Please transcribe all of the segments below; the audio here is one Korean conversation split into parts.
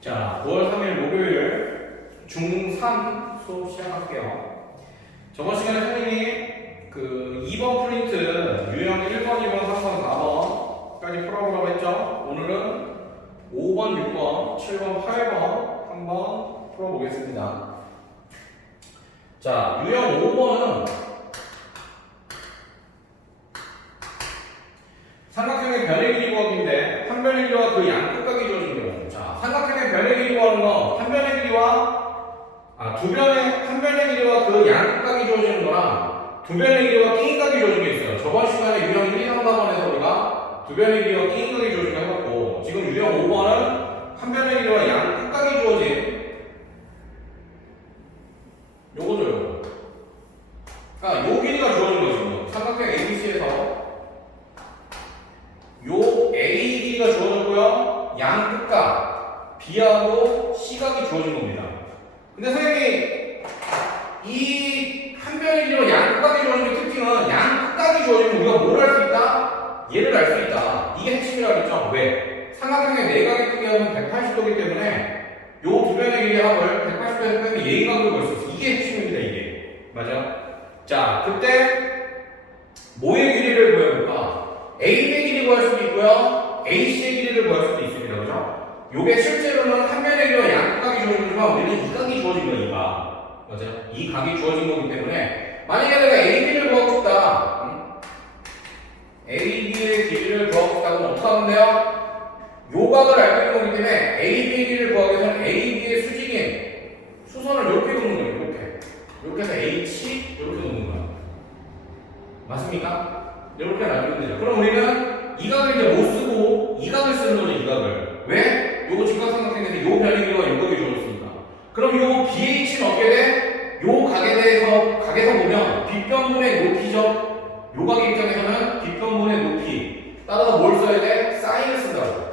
자, 9월 3일 목요일 중3 수업 시작할게요. 저번 시간에 선생님이 그 2번 프린트 유형 1번, 2번, 3번, 4번까지 풀어보라고 했죠. 오늘은 5번, 6번, 7번, 8번 한번 풀어보겠습니다. 자, 유형 5번은 삼각형의 변의 길이 구하기인데 한 변의 길이와 그 양끝각이 주어진 경우 자 삼각형의 변의 길이 구하는 건한 변의 길이와 아 두 변의 한 변의 길이와 그 양끝각이 주어지는 거랑 두 변의 길이와 끼인각이 주어진 게 있어요. 저번 시간에 유형 1, 2, 3번에서 우리가 두 변의 길이와 끼인각이 주어진 거 해봤고 지금 유형 5번은 한 변의 길이와 양끝각이 주어진 요거죠 요거 그러니까 요 길이가 주어진 거죠 지금 삼각형 ABC에서 요 AB가 주어졌고요. 양 끝각 B하고 C각이 주어진 겁니다. 근데 선생님이 이 한 변의 길이로 양 끝각이 주어진 게 특징은 양 끝각이 주어지면 우리가 뭘 알 수 있다? 얘를 알 수 있다. 이게 핵심이라고 했죠. 왜? 삼각형의 내각의 크기하면 180도기 때문에 요 두 변의 길이 합을 180도에서 빼면 얘의 각을 볼 수 있어. 이게 핵심입니다. 이게. 맞아? 자, 그때 뭐의 길이를 구해볼까? A의 길이 구할 수도 있고요. AC의 길이를 구할 수도 있습니다. 그죠? 요게 실제로는 한 면의 길이와 양각이 주어지지만 우리는 이 각이 주어진 거야, 이 각. 맞아요? 이 각이 주어진 거기 때문에 만약에 내가 AB를 구하고 싶다. 응? AB의 길이를 구하고 싶다 그러면 어떻게 하면 돼 요? 요 각을 알고 있는 거기 때문에 AB의 길이를 구하기 위해서는 AB의 수직인 수선을 이렇게 놓는 거예요. 이렇게. 이렇게 해서 H 이렇게 놓는 거야. 맞습니까? 이렇게 놔두면 되죠. 그럼 우리는 이 각을 이제 못 쓰고 이 각을 쓰는 거죠, 이 각을. 왜? 요거 직각삼각형인데 요 변형기와 요 각이 주어졌으니까. 그럼 요 BH는 어떻게 돼? 요 각에 대해서, 각에서 보면 빗변분의 높이죠? 요 각의 입장에서는 빗변분의 높이. 따라서 뭘 써야 돼? 사인을 쓴다고.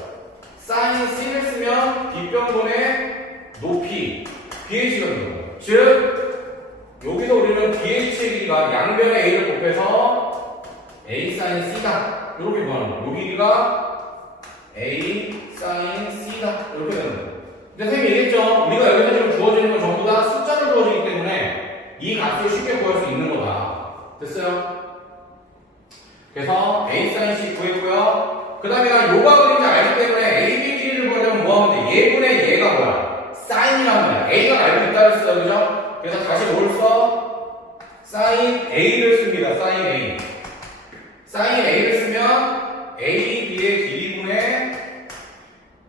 사인 C를 쓰면 빗변분의 높이. BH가 되는 거예요. 즉, 여기서 우리는 BH의 길이가 양변의 A를 곱해서 A 사인 C다. 이렇게 구하는 거예요. 요 길이가 A C다. 이렇게 되는 거예요. 근데 선생님이 얘기했죠. 우리가 여기서 지금 주어지는 건 전부 다 숫자로 주어지기 때문에 이 값을 쉽게 구할 수 있는 거다. 됐어요? 그래서 A 사인 C 구했고요. 그 다음에 난 요각을 이제 알기 때문에 AB 길이를 구하려면 뭐 하면 돼? 얘분의 얘가 뭐야? 사인이란 말이야. A가 알고 있다 그랬어요. 그죠? 그래서 다시 뭘 써? 사인 A를 씁니다. 사인 A. 사인 A를 쓰면 A,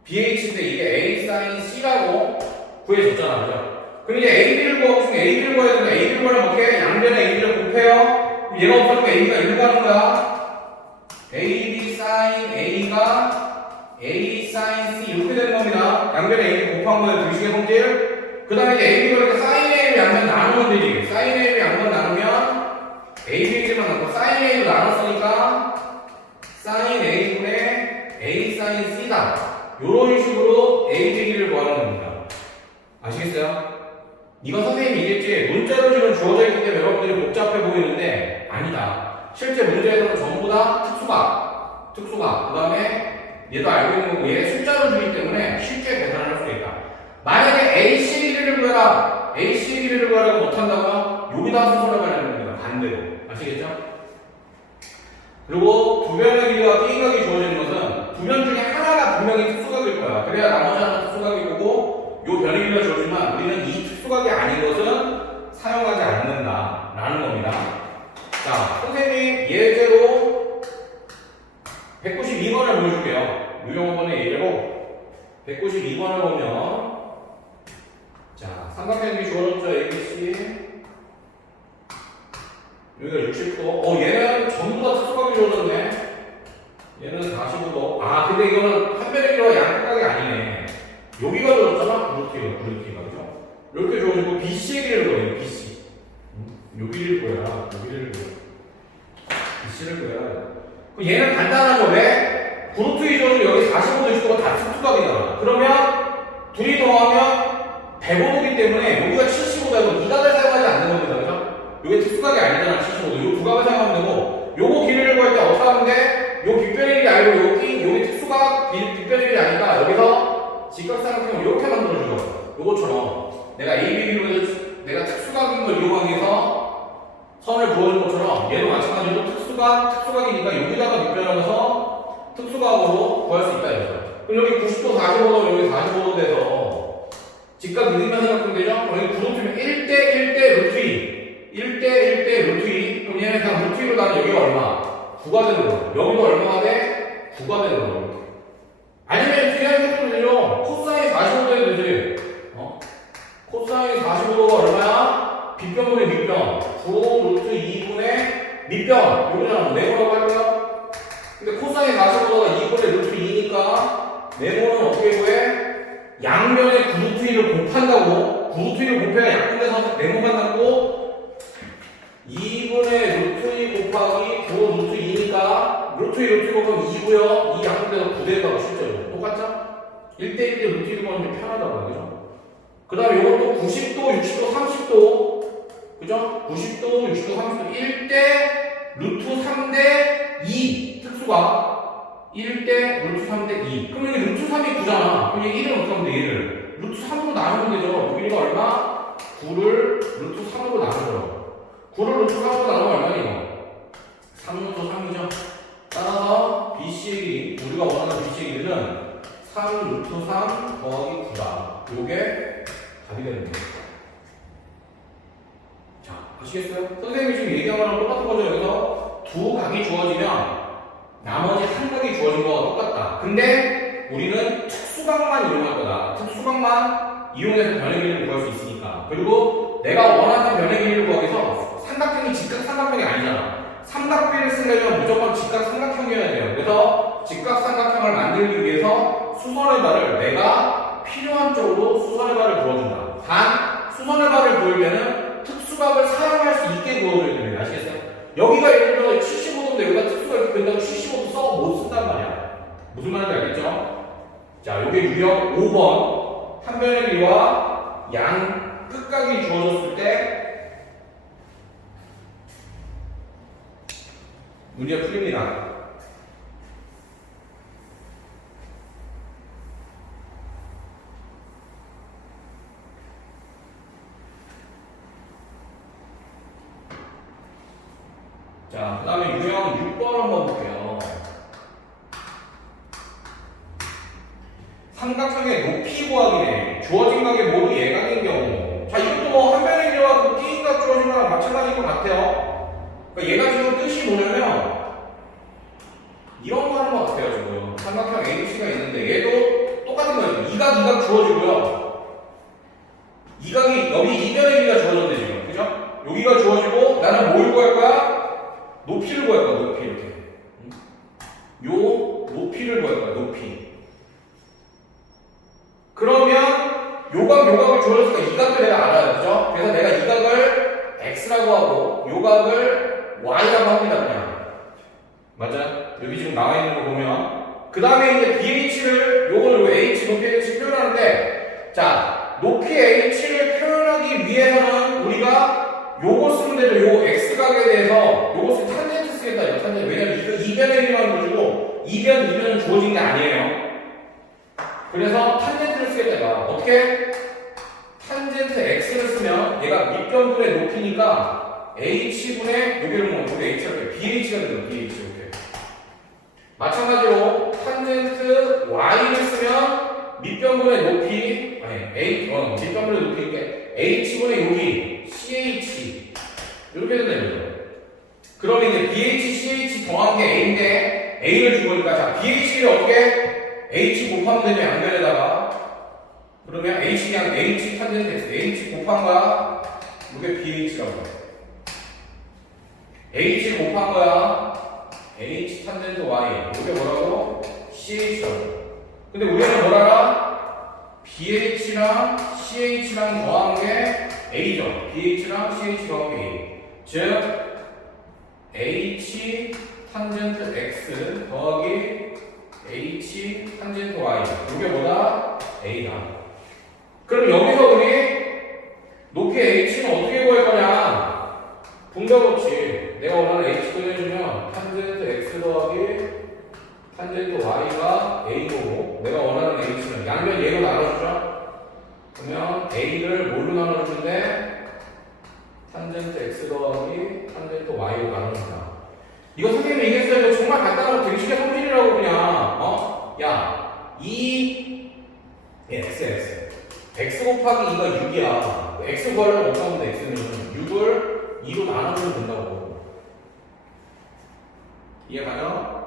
BH인데 이게 A 사인 C라고 구해줬잖아. 그죠? 그럼 이제 AB를 구하고 싶으면 AB를 구해야 되는데 AB를 구하려면 어떻게 해? 양변에 AB를 곱해요. 얘가 없어지면 AB가 1로 가는 거야. AB 사인 A가 A 사인 C 이렇게 되는 겁니다. 양변에 AB 곱한 거에 등식의 성질. 그 다음에 이제 AB가 이렇게 사인 A를 양변 나누면 되지. 사인 A를 양변 나누면 AB끼리만 남고 사인 A로 나눴으니까 사인 A분의 A 사인 C다. 요런 식으로 AB끼리를 구하는 겁니다. 아시겠어요? 이건 선생님이 얘기했지 문자로 지금 주어져 있기 때문에 여러분들이 복잡해 보이는데 아니다. 실제 문제에서는 전부 다 특수각, 특수각. 그 다음에 얘도 알고 있는 거고 얘 숫자로 주기 때문에 쉽게 계산을 할 수 있다. 만약에 AC 길이를 구해라. AC 길이를 구하라고 못한다면 여기다 수술을 가려는 겁니다. 반대로. 아시겠죠? 그리고 두 변의 길이와 띠각이 주어지는 것은 두변 중에 하나가 분명히 특수각일 거야. 그래야 나머지 하나는 특수각이 고요 변의 길이가 주어지만 우리는 이 특수각이 아닌 것은 사용하지 않는다라는 겁니다. 자, 선생님이 예제로 192번을 보여줄게요. 유형번의 예제로 192번을 보면 자, 삼각형이 주어졌죠, ABC. 여기가 60도. 어, 얘는 전부 다 특수각이 주어졌네. 얘는 45도. 아, 근데 이거는 한 변의 길이와 양각각이 아니네. 여기가 주어졌잖아? 그렇게가, 그렇게가, 그죠? 이렇게 주어지고 BC의 길이를 구해요, BC. 음, 여기를 구해라, 여기를 구해. BC를 돼. 그럼 얘는 간단하죠, 왜? 그루트이 주어지고 여기 45도, 60도가 다 특수각이잖아. 그러면 둘이 더하면 105도기 때문에 여기가 75도고 이 각을 사용하지 않는 겁니다. 그죠? 이게 특수각이 아니잖아, 75도. 이두 각을 사용하면 되고, 요거 길이를 구할 때 어떻게 돼? 요 빗변의 길이 아니고 여기, 여기 특수각 빗- 빗변의 길이 아니까 여기서 직각삼각형을 이렇게 만들어주고 요것처럼 내가 AB로 해서 내가 특수각인 걸 이용해서 선을 그어준 것처럼 얘도 마찬가지로 특수각, 특수각이니까 여기다가 밑변하면서 특수각으로 구할 수 있다 이거죠. 그럼 여기 90도 45도 여기 45도 돼서 직각 이등변 생각하면 되죠? 그럼 여기 구도투면 1대 1대 루트 2 1대 1대 루트 2 그럼 얘는 그냥 루트 2로 나는 여기가 얼마? 9가 되는 거예요. 여기도 얼마가 돼? 9가 되는 거예요. 이렇게. 아니면 그냥 해도 되죠. 코사인 45도 해도 되지. 어? 코사인 45도가 얼마야? 빗변분의 밑변. 9 루트 2분의 밑변. 요거잖아. 네모라고 할까요? 근데 코사인 45도가 2분의 루트 2니까 네모는 어떻게 구해? 양면에 9 루트 2를 곱한다고 9 루트 2를 곱해야 약분돼서 네모가 났고 2분의 루트 2 곱하기 9 루트 2니까 루트 2 루트 2 곱하면 2고요. 2 약분돼서 9대다고 실제로. 똑같죠? 1대 1대 루트 2 곱하면 좀 편하다고요. 그죠? 그 다음에 이것도 90도, 60도, 30도. 그죠? 90도, 60도, 30도. 1대 루트 3대 2. 특수가 1대 루트 3대 2. 그럼 여기 루트 3이 9잖아. 그럼 여기 1은 어떻게 하면 돼? 1을. 루트 3으로 나누면 되죠. 여기가 얼마? 9를 루트 3으로 나누죠. 9를 루트 3으로 나누면 얼마니 이거? 3루트 3이죠. 따라서 BC의 길이, 우리가 원하는 BC의 길이는 3 루트 3 더하기 9다. 요게 답이 되는 거예요. 자, 아시겠어요? 선생님이 지금 얘기한 거랑 똑같은 거죠. 여기서 두 각이 주어지면 나머지 한 각이 주어진 거와 똑같다. 근데 우리는 특수각만 이용할 거다. 특수각만 이용해서 변의 길이를 구할 수 있으니까. 그리고 내가 원하는 변의 길이를 구하기 위해서 삼각형이 직각 삼각형이 아니잖아. 삼각비를 쓰려면 무조건 직각 삼각형이어야 돼요. 그래서 직각 삼각형을 만들기 위해서 수선의 발을 내가 필요한 쪽으로 수선의 발을 부어준다. 단 수선의 발을 부을 때는 특수각을 사용할 수 있게 부어줘야 됩니다. 아시겠어요? 여기가 예를 들어 75도인데 여기가 특수가 이렇게 된다고 75도 써 못 쓴단 말이야. 무슨 말인지 알겠죠? 자, 요게 유형 5번 한 변의 길이와 양 끝각이 주어졌을 때 문제 풀립니다. 자, 그 다음에 유형 6번 한번 볼게요. 삼각형의 높이 구하기네. 주어진 각이 모두 예각인 경우. 자, 이것도 뭐 한 변의 길이와 그 끼인 각 주어진 거랑 마찬가지인 것 같아요. 그러니까 얘가 지금 뜻이 뭐냐면 이런 거 하는 것 같아요 지금 삼각형 ABC가 있는데 얘도 똑같은 거예요 이각 이각 주어지고요 이각이 여기 이변의 길이가 주어졌네 지금 그죠? 여기가 주어지고 나는 뭘 구할 거야? 높이를 구할 거야 높이 이렇게 응? 요 높이를 구할 거야 높이 그러면 요각 요각을 주어졌으니까 이각을 내가 알아야 되죠? 그래서 내가 이각을 x라고 하고 요각을 y라고 합니다 그냥 맞아요? 여기 지금 나와 있는 거 보면 그 다음에 이제 BH를 요거는 요 H 높이 H 표현하는데 자 높이 H를 표현하기 위해서는 우리가 요거 쓰면 되죠. 요 X각에 대해서 요거 쓰면 탄젠트 쓰겠다 이거 탄젠트. 왜냐면 이거 이변의 길이라는 거지고 이변 이변은 주어진 게 아니에요. 그래서 탄젠트를 쓰겠다. 어떻게? 탄젠트 X를 쓰면 얘가 밑변분의 높이니까 H분의 여기를 뭐 우리 H가 BH가 되는 BH 마찬가지로 탄젠트 Y를 쓰면 밑변분의 높이 아니 A 어 밑변분의 높이니까 H분의 여기 CH 이렇게 된다는 거죠 그러면 이제 BH, CH 더한 게 A인데 A를 준 거니까 자 BH를 어떻게 H 곱하면 되죠 양변에다가. 그러면 H 그냥 H 탄젠트 X H 곱한 거야. 이게 BH라고. H 곱한 거야. H 탄젠트 Y. 이게 뭐라고? CH라고. 근데 우리는 뭘 알아? BH랑 CH랑 더한 게 A죠. BH랑 CH 더한 게 A. 즉, H 탄젠트 X 더하기 H 탄젠트 Y. 이게 뭐다? A다. 그럼 여기서 우리 높이 H는 어떻게 구할 거냐? 분각 없이 내가 원하는 h 꺼내주면 탄젠트 x 더하기 탄젠트 y y가 a고 내가 원하는 h는 양면 얘로 나눠주죠. 그러면 a를 뭘로 나눠주는데 탄젠트 x 더하기 탄젠트 y로 나눠준다. 이거 선생님이 얘기했어요. 이거 정말 간단하고 되게 성질이라고 그냥 어? 야, 이 예, x x x 곱하기 2가 6이야. x 구하려면 어떻게 하면 돼? x는 6을 2로 나눠주면 된다고. 이해가요?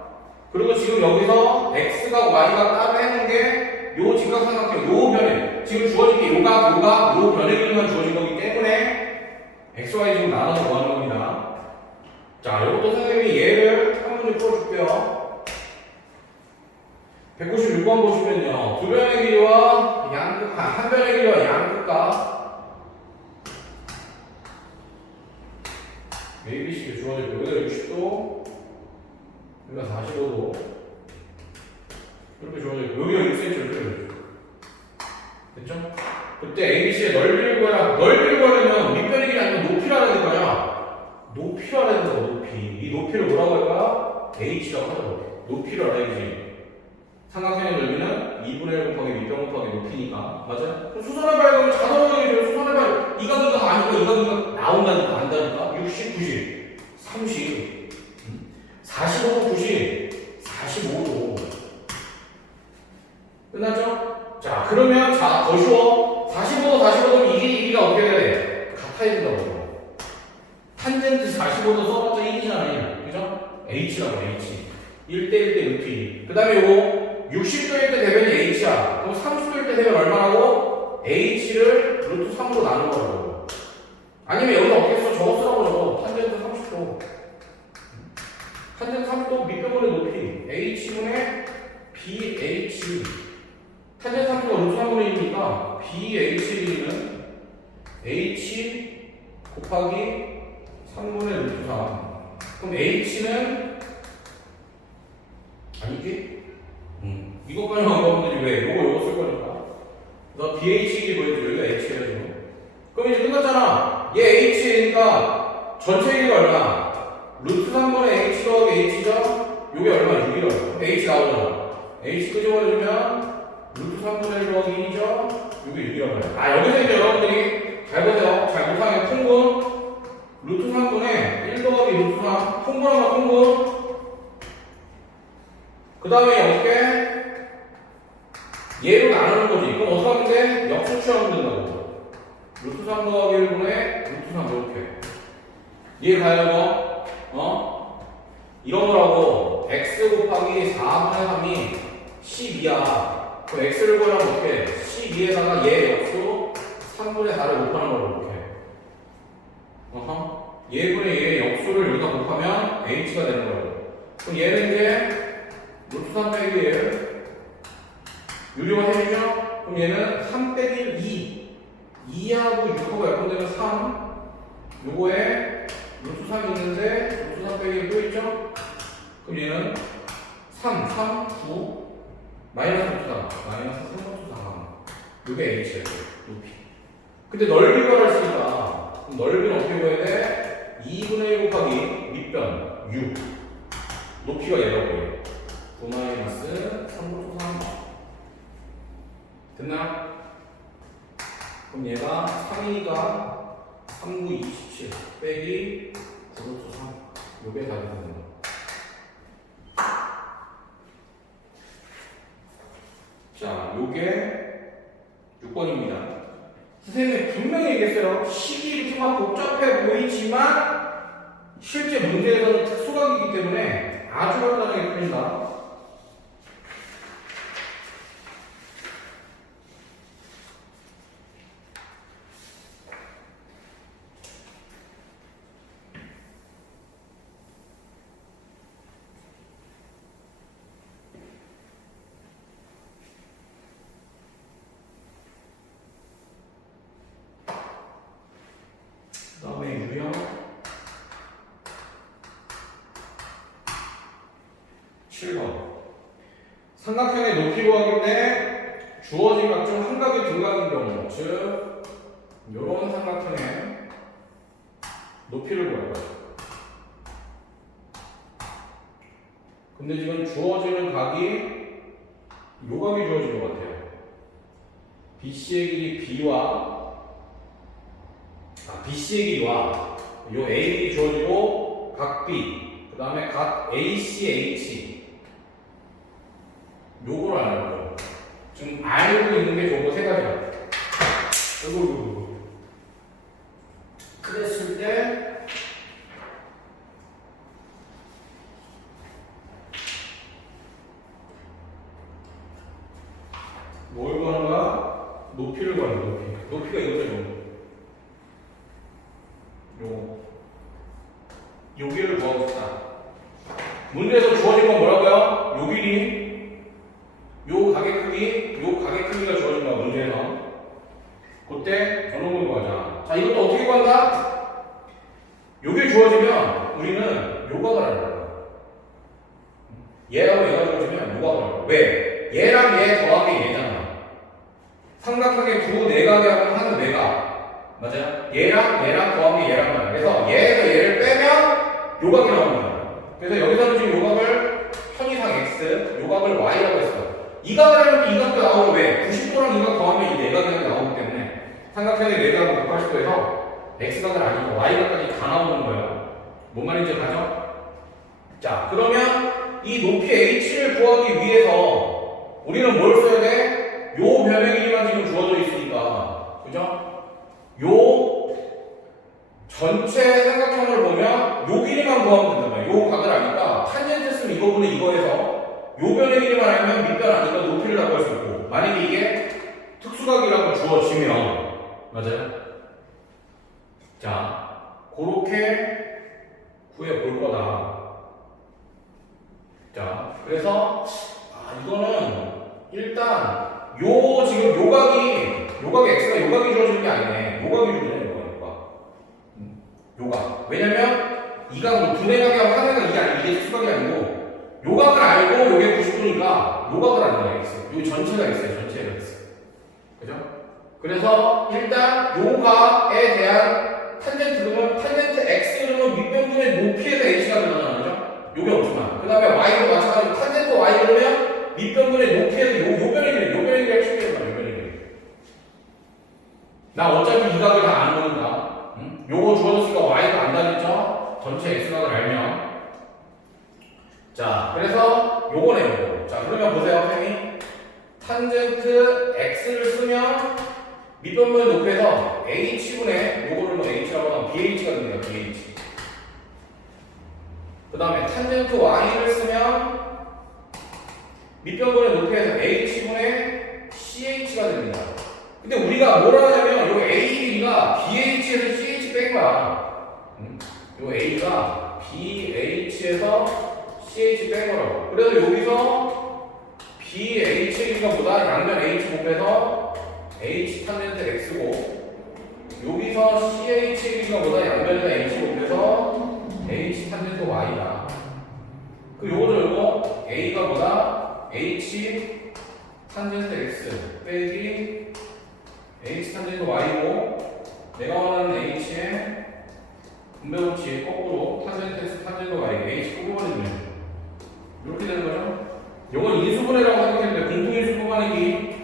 그리고 지금 여기서 x가 y가 따로 해놓은 게요 직각삼각형 요 변에 지금 주어진 게 요가 요가 요 그림만 주어진 거기 때문에 x, y 지금 나눠서 구하는 겁니다. 자, 이것도 선생님이 얘를 한 문제 풀어줄게요. 196번 보시면요. 두 변의 길이와 양극, 아, 한 변의 길이와 양극과 ABC가 주어지고 여기가 60도, 여기가 45도 이렇게 주어지고 여기가 6cm 이렇게 주어지고 됐죠? 그때 ABC의 넓이를 구하라 넓이를 구하려면 밑변의 길이 아니면 높이를 될 거야? 높이를 알아야 된다고 높이. 이 높이를 뭐라고 할까? H라고 하자고 높이를 알아야지. 삼각형의 넓이는 2분의 1 곱하기 밑변 곱하기 높이니까. 맞아요? 그럼 수선해봐야 되면 자동으로 얘기해요 수선해봐야 이 각이가 아니고 이 각이가 나온다니까 안다니까? 60, 90, 30 45도 90, 45도 끝났죠? 자 그러면 자 더 쉬워 45도 45도면 이게 이 길이가 어떻게 돼야 돼? 같아야 된다고 탄젠트 45도 써봤자 1이잖아요 그죠? H라고 H 1대 1대 높이 그 다음에 요거 60도일 때 대변이 H야 그럼 30도일 때 대변 얼마라고? H를 루트 3으로 나눈 거라고 아니면 여기서 어떻게 써? 저거 쓰라고 저거 탄젠트 30도 탄젠트 30도 밑변분의 높이 H분의 BH 탄젠트 30도가 루트 3분의 1이니까 BH는 H 곱하기 3분의 루트 3 그럼 H는 아니지? 음. 이것까지 방법들이 왜? 요거 요거 쓸 거니까 너 BH이 뭐였지? 여기가 지금 그럼 이제 끝났잖아 얘 H니까 전체 길이가 얼마? 루트 3분의 H 더하기 H죠? 요게 얼마? 6이라고 H 나오잖아 H 끄집어내주면 루트 3분의 1 더하기 2죠? 요게 6이라고 해요 아 여기서 이제 여러분들이 잘 보세요 잘 못하게 통분 루트 3분의 1 더하기 루트 3 통분하면 통분 그 다음에 어떻게? 얘로 나누는 거지 그럼 어떻게 하면 돼? 역수 취하면 된다고 루트 3 더하기 1분의 루트 3 이렇게 이해 가요 이거? 어? 이런 거라고 x 곱하기 4분의 3이 12야 그럼 x를 구하려면 어떻게 해? 12에다가 얘 역수 3분의 4를 곱하는 거라고 이렇게 어허 얘분의 얘의 역수를 여기다 곱하면 h가 되는 거라고 그럼 얘는 이제 루트 3 빼기 1 유료가 해주죠? 그럼 얘는 3 빼기 2 2하고 6하고 약분되면 3 요거에 루트 3 있는데 루트 3 빼기 1또 있죠? 그럼 얘는 3, 3, 9 마이너스 루트 3 마이너스 3 루트 4 요게 h예요 높이. 근데 넓이 구하랬으니까 그럼 넓이는 어떻게 구해야 돼? 2분의 1 곱하기 밑변 6 높이가 얘라고 해9 마이너스 3 루트 3 됐나? 그럼 얘가 3이가 3, 9, 27 빼기 9루트 3 요게 답이 되는 거 자, 요게 6번입니다. 선생님이 분명히 얘기했어요. 식이 이렇게 막 복잡해 보이지만 실제 문제에서는 특수각이기 때문에 아주 간단하게 풀린다. 그 다음에 유형 7번 삼각형의 높이 구하기인데 주어진 각 중 한 각이 두 각인 경우 즉 이런 삼각형의 높이를 거예요 근데 지금 주어지는 각이 요 각이 주어진 것 같아요. BC의 길이 B와 아, BC의 길이와 요 A 주어지고 각 B 그 다음에 각 ACH 요걸 알고 지금 알고 있는 게 저거 세 가지가 이거 이거 이거 그랬을 때 뭘 구하는 거야? 높이를 구하는 거야, 높이. 높이가 이거죠, 요. 요. 여기를 구하고 싶다. 문제에서 주어진 건 뭐라고요? 요 길이, 요 가게 크기, 요 가게 크기가 주어진 거야, 문제에서. 그때 전원을 구하자. 자, 이것도 어떻게 구한다? 요게 주어지면 우리는 요각을 하는 거야. 얘하고 얘가 주어지면 요각을 하는 거야. 왜? 얘랑 얘 더하기 얘잖아. 삼각형의 두 내각을 하는 내각. 맞아요? 얘랑 더하기 얘랑 말이야. 그래서 얘에서 얘를 빼면 요각이 거야. 그래서 여기서는 지금 요각을 편의상 x, 요각을 y라고 했어. 이 각을 하면 이 각도 나오고 왜? 90도랑 이각 더하면 이 내각이 나오기 때문에 삼각형의 내각은 180도에서 x각을 아니고 y각까지 다 나오는 거예요. 뭔 말인지 가죠? 자, 그러면 이 높이 h를 구하기 위해서 우리는 뭘 써야 돼? 요 변의 길이만 지금 주어져 있으니까. 그죠? 요 전체 삼각형을 보면 요 길이만 구하면 된단 말이야. 요 각을 아니까 탄젠트 쓰면 이거분의 이거에서 요 변의 길이만 알면 밑변 아니까 높이를 나구할 수 있고 만약에 이게 특수각이라고 주어지면 맞아요? 자, 그렇게 구해 볼 거다. 자, 그래서 아, 이거는 일단 요 지금 요각이 요각이 x가 요각이 주어지는 게 아니네. 요각이 주어지는 요각. 왜냐면 이각 두 내각이랑 하나가 이게 아니 이게 수각이 아니고 요각을 알고 요게 90도니까 요각을 아는 거야 x. 요 전체가 있어요. 전체가 있어. 그죠? 그래서 일단 요각에 대한 탄젠트 그러면 탄젠트 x 그러면 밑변분의 높이에서 h가 들어가는 거죠? 요게 없지만 그 다음에 y도 마찬가지로 탄젠트 y 그러면 밑변분의 높이에서 요, 요 변의 길이 요 변의 길이 핵심이란 말이야 요 변의 길이 나 어차피 이 각을 다 아는 거니까 응? 요거 주어졌으니까 y가 안다겠죠? 전체 x각을 알면. 자 그래서 요거네 요거 자 그러면 보세요 쌤이 탄젠트 x를 쓰면 밑변분의 높이에서 h분의 요거를 뭐 h라고 하면 bh가 됩니다 bh. 그 다음에 탄젠트 y를 쓰면 밑변분의 높이에서 h분의 ch가 됩니다. 근데 우리가 뭘 하냐면 요 a가 bh에서 ch 뺀 거야 음? 요 a가 bh에서 ch 뺀 거라고 그래서 여기서 bh가 보다 양면 h 곱해서 h 탄젠트 x고 여기서 ch가 보다 양면에서 h 곱해서 h 탄젠트 y다. 그 요거죠 요거 a가 보다 h 탄젠트 x 빼기 h 탄젠트 y고 내가 원하는 h의 분배법칙 거꾸로 탄젠트 x 탄젠트 y h 뽑아버리면 이렇게 되는 거죠. 요건 인수분해라고 생각했는데 공통인수 뽑아내기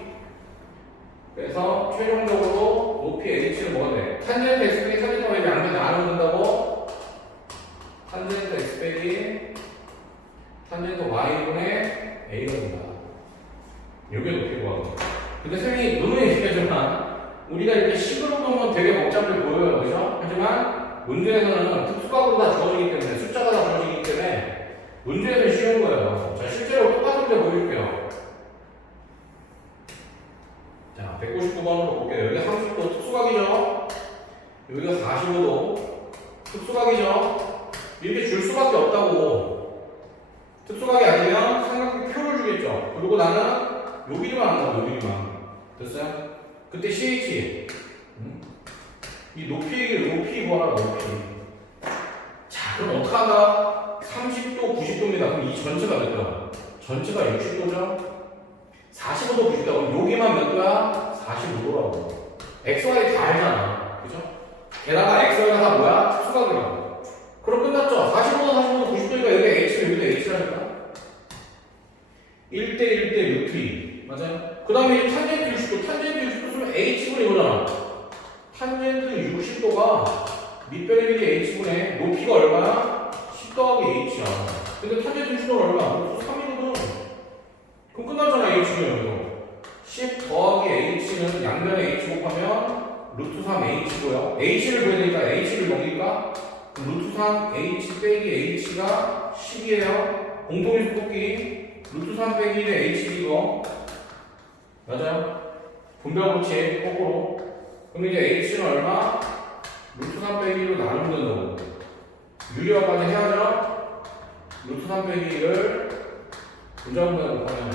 그래서 최종적으로 높이 h를 뭐가 돼? 탄젠트 x 빼기 탄젠트 y 양면 나눠준다고 탄젠트 x 빼기 탄젠트 y분의 a가 된다. 여기에 높이 구하는 거야. 근데 선생님이 누누이 얘기하지만 우리가 이렇게 식으로 보면 되게 복잡해 보여요. 그죠? 하지만 문제에서는 특수각으로 다 주어지기 때문에 숫자가 다 주어지기 때문에 문제에서는 쉬운 거예요. 자, 실제로 똑같은 데 보여줄게요. 자, 199번으로 볼게요. 여기가 30도 특수각이죠? 여기가 45도 특수각이죠? 이렇게 줄 수밖에 없다고. 특수각이 아니면 삼각형 표를 주겠죠? 그리고 나는 여기만 한다, 여기만. 됐어요? 그때 CH. 음? 이 높이, 높이 구하라, 높이. 자, 그럼 어떡한다? 30도, 90도입니다. 그럼 이 전체가 몇 도야? 전체가 60도죠? 45도 90도. 그럼 여기만 몇 도야? 45도라고. XY 다 알잖아. 그죠? 게다가 XY가 다 뭐야? 특수각이라고. 그럼 끝났죠? 45도, 45도, 90도니까 여기 H는 여기도 H라니까. 1대 1대 루트 2. 맞아요? 그 다음에 탄젠트 60도, 탄젠트 60도 쓰면 h분의 이거잖아. 탄젠트 60도가 밑변의 길이 h분의 높이가 얼마야? 10 더하기 h야. 근데 탄젠트 60도는 얼마? 3이거든. 그럼 끝났잖아, h는 여기서. 10 더하기 h는 양변에 h 곱하면 루트 3h고요. h를 구해야 되니까 h를? 그럼 루트 3 h 빼기 h가 10이에요. 공통인 수법끼리 루트 3 빼기 1의 h 이거 맞아요? 분배법칙 거꾸로 그럼 이제 h는 얼마? 루트 3 빼기 1로 나누면 된다고 유리화까지 해야죠? 루트 3 빼기 1을 분자분배하고 하면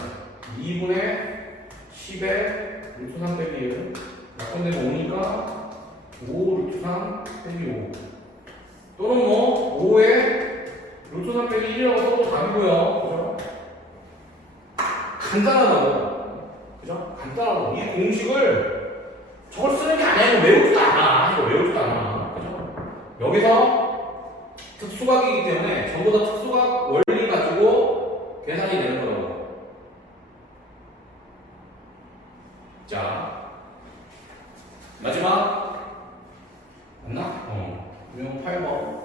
2분의 10에 루트 3 빼기 1 약분되면 5니까 5 루트 3 빼기 5 또는 뭐 5에 루트 3 빼기 1이라고 써도 답이고요 그죠? 간단하다고? 간단하고 이 공식을 저걸 쓰는 게. 이거 외우지도 않아. 이거 외우지도 않아. 그죠? 여기서 특수각이기 때문에 전부 다 특수각 원리 가지고 계산이 되는 거라고. 자, 마지막 맞나? 어. 유형 8번.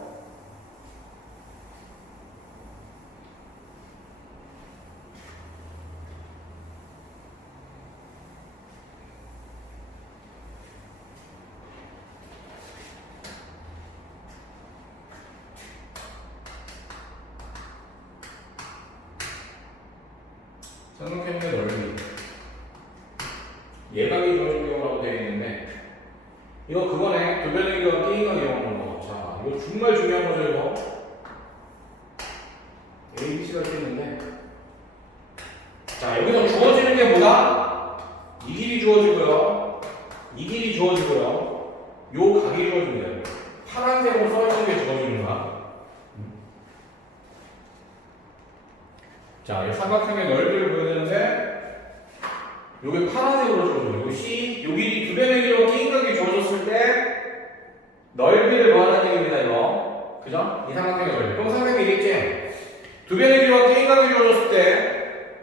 삼각형의 넓이 예각이 주어진 경우라고 되어 있는데 이거 그거네 교변의 기와 게임과 이용하는 거자 이거 정말 중요한 거죠 이거 A, B, C가 이렇게 있는데 자 여기서 주어지는 게 뭐다? 이 길이 주어지고요 이 길이 주어지고요 요 각이 주어집니다 파란색으로 써있는 게 주어지는 거야 자, 이 삼각형의 넓이를 보여주는데 여기 파란색으로 주어져. 여기 C, 여기 두 변의 길이와 끼인각이 주어졌을 때 넓이를 구하는 얘기입니다, 이거. 그죠? 이 삼각형의 넓이. 그럼 삼각형이 이겠지? 두 변의 길이와 끼인각이 주어졌을 때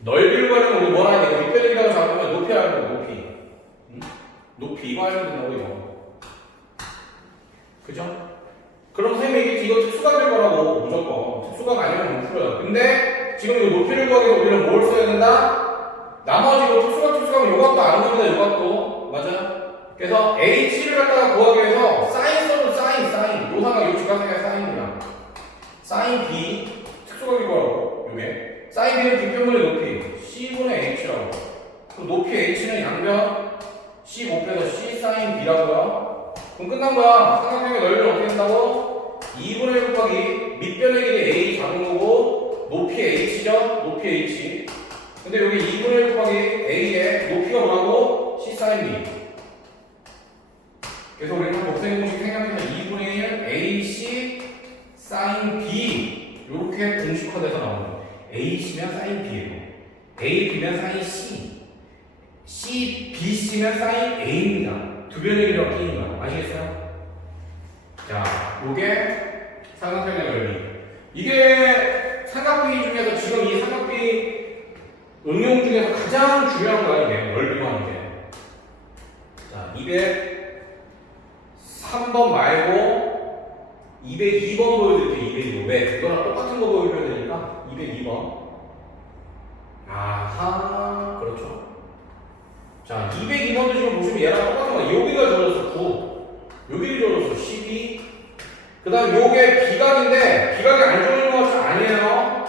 넓이를 구하려면 우리 뭐 돼? 밑변의 길이라고 잡으면 높이 알고 높이. 응? 높이 이거 알면 된다고, 이거. 그죠? 그럼 선생님이 이게 이거 특수각일 거라고 무조건 특수각 아니면 못 풀어요. 근데 지금 이 높이를 구하기 위해서 우리는 뭘 써야 된다? 나머지 이 특수각 특수각은 요각도 안 오는데 요각도 맞아요? 그래서 h를 갖다가 구하기 위해서 사인 써도 사인 사인 요 상황 요 직각상의 사인이야. 사인 b 특수각일 거라고 요게 사인 b는 뒷변분의 높이 c분의 h라고 그 높이 h는 양변 c 곱해서 c 사인 b라고요. 그럼 끝난 거야. 삼각형의 넓이를 어떻게 한다고? 2분의 1 곱하기 밑변의 길이 a 잡은 거고 높이 h죠? 높이 h. 근데 여기 2분의 1 곱하기 a의 높이가 뭐라고? c 사인 b. 그래서 우리는 곱셈 공식 생각해서 2분의 1 ac 사인 b 이렇게 공식화돼서 나오는 거예요. ac면 사인 b예요. a b면 사인 c. c b c면 사인 a입니다. 두 변의 길이가 끼는 거야. 아시겠어요? 자, 요게 삼각형의 넓이. 이게 삼각비 중에서 지금 이 삼각비 응용 중에서 가장 중요한 거야, 이게. 넓이로 하는 게. 자, 203번 말고 202번 보여드릴게요, 202번. 왜? 그거랑 똑같은 거 보여줘야 되니까 202번. 아하, 그렇죠. 자, 202번도 지금 보시면 얘랑 똑같은 거야. 여기가 주어졌어, 9. 여기 주어졌어, 12. 그 다음 요게 비각인데, 비각이 안 주어지는 것이 아니에요.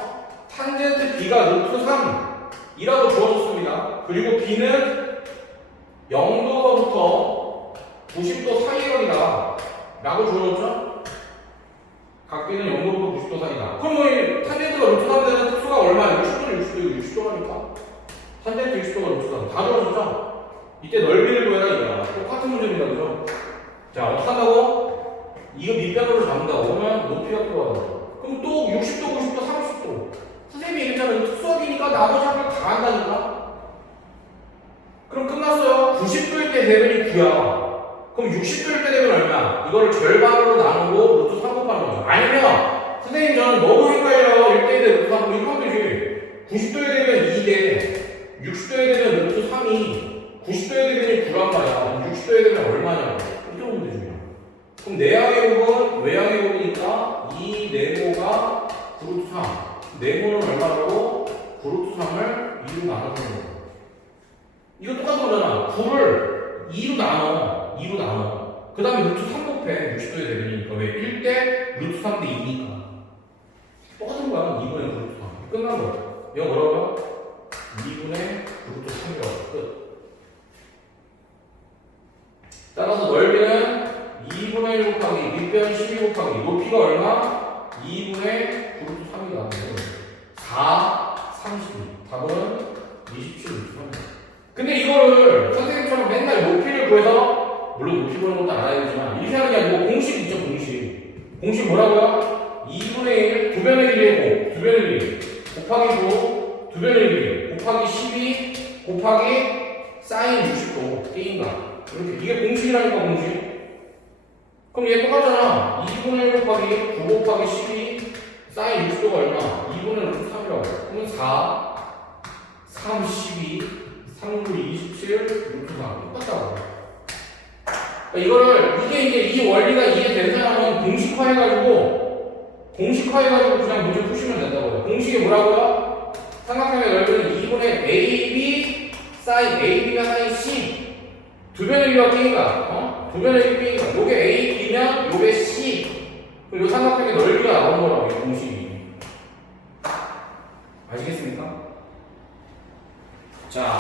탄젠트 B가 루트 3이라고 주어졌습니다. 그리고 B는 0도부터 90도 사이거리다. 라고 주어졌죠? 각비는 0도부터 90도 사이다. 그럼 뭐, 이 탄젠트가 루트 3 되는 특수가 얼마야? 60도는 60도, 60도라니까. 탄젠트 60도가 루트 3. 다 주어졌죠? 이때 넓이를 구해라 이거야. 똑같은 문제입니다, 그죠? 자, 어떻게 한다고? 이거 밑변으로 잡는다고. 그러면 높이가 필요하다고. 그럼 또 60도, 90도, 30도. 선생님이 얘기했잖아요. 특수학이니까 나머지 한걸 다 한다니까? 그럼 끝났어요. 90도일 때 되면이 9야. 그럼 60도일 때 되면 얼마? 이거를 절반으로 나누고 루트 3 곱하는 거죠. 아니면, 선생님 저는 너무 헷갈려요. 1대1 대 루트 3 이렇게 하면 되지. 90도에 되면 2대. 60도에 되면 루트 3이 90도에 되면 9란 말이야. 60도에 되면 얼마냐고. 이렇게 보면 되죠. 그럼 내항의 곱은 외항의 곱이니까 이 네모가 9루트 3. 네모는 얼마라고? 9루트 3을 2로 나눠주는 거야. 이거 똑같은 거잖아. 9를 2로 나눠. 2로 나눠. 그 다음에 루트 3 곱해. 60도에 되니까. 왜? 1대 루트 3대 2니까. 똑같은 거야. 2분의 루트 3. 끝난 거야. 이거 뭐라고요? 2분의 루트 3이라고. 끝. 따라서 넓이는 2분의 1 곱하기 밑변 12 곱하기 높이가 얼마? 2분의 9루트 3이 나오네요. 4, 32. 답은 27루트 3. 근데 이거를 선생님처럼 맨날 높이를 구해서 물론 높이 보는 것도 알아야 되지만 이렇게 하는 게 아니고 공식 있죠 공식. 공식 뭐라고요? 2분의 1, 2변의 1이고 2변의 1 곱하기 9, 2변의 1 곱하기 12 곱하기 사인 60도 게임가 이렇게 이게 공식이라니까 공식. 그럼 얘 똑같잖아. 2분의 1 곱하기 9 곱하기 12 사인 60도가 얼마? 2분의 루트 3이라고. 그러면 4, 3, 12, 3, 9, 27, 루트 3. 똑같다고. 그러니까 이거를, 이게 이제 이 원리가 이해된 사람은 공식화해가지고, 공식화해가지고 그냥 문제 푸시면 된다고요. 공식이 뭐라고요? 삼각형의 넓이는 2분의 AB, 사인 AB가 사인 C. 두 변의 비가 B가, 어? 두 변의 비 B가. 요게 A, B면 요게 C. 그리고 삼각형의 넓이가 나온 거라고, 이 공식이. 아시겠습니까? 자,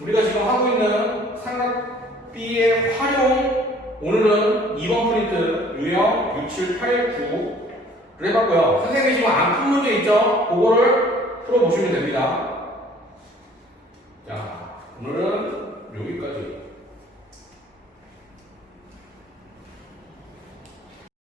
우리가 지금 하고 있는 삼각 B의 활용, 오늘은 2번 프린트 유형 6789를 해봤고요. 선생님이 지금 안 푼 문제 있죠? 그거를 풀어보시면 됩니다. 자, 오늘은 여기까지.